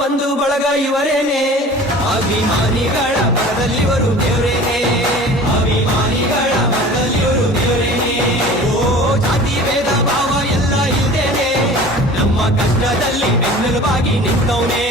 ಬಂಧು ಬಳಗ ಇವರೇನೆ, ಅಭಿಮಾನಿಗಳ ಮನದಲ್ಲಿವರು ದೇವರೇನೆ, ಅಭಿಮಾನಿಗಳ ಮನದಲ್ಲಿವರು ದೇವರೇನೆ. ಓ ಜಾತಿ ಭೇದ ಭಾವ ಎಲ್ಲ ಇಲ್ದೇನೆ ನಮ್ಮ ಕಷ್ಟದಲ್ಲಿ ಬೆನ್ನೆಲುಬಾಗಿ ನಿಂತವನೇ.